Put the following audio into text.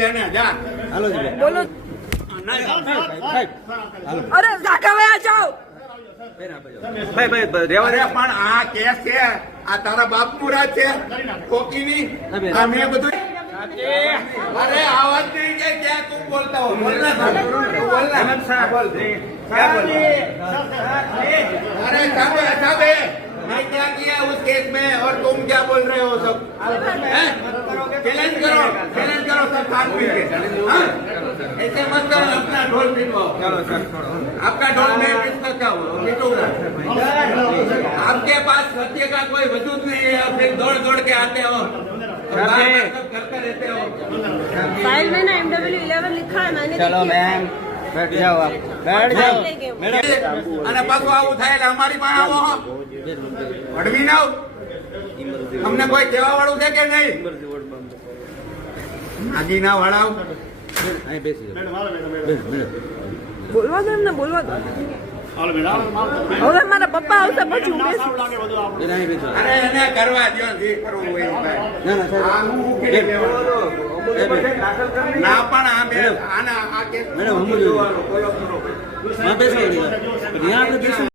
લેને જા હાલો જી બોલો અરે ઝાકા વયા જાઓ ભાઈ ભાઈ રેવા અરે પણ આ કેસ છે આ તારા બાપ નું રાજ છે કોકીની આ મેં બધું અરે आवाज नहीं के क्या तुम बोलता हो बोलना बोलना बोल क्या बोल अरे साहब मैं क्या किया उस केस में और तुम क्या बोल रहे हो सब चैलेंज करो सब साथ मिलके ऐसे मत करो अपना ढोल पिटवाओ आपका ढोल मैं पिट सकता हूँ पिटूंगा आपके पास सत्य का कोई वजूद नहीं है फिर दौड़ के आते हो करते रहते हो फाइल में ना MW11 लिखा है मैंने चलो मैम बैठ जाओ आप बैठ जाओ અને પાછું આવું થાય એટલે અમારી પાસે આવો અડવી ના અમને કોઈ કહેવા વાળું છે કે નહીં માગી ના વળાવ અહીં બેસી બોલવા દો એમને બોલવા દો હવે મારા પપ્પા આવશે પછી હું બેસીશ. અહીં બેસો અરે એને કરવા દો જે કરવું હોય એ ભાઈ. ના ના સાહેબ આ હું ઉકેલી લેવાનો. ના પણ આ બે આના આ કેસ મેડમ હમ જો હા બેસો ત્યાં આપણે બેસો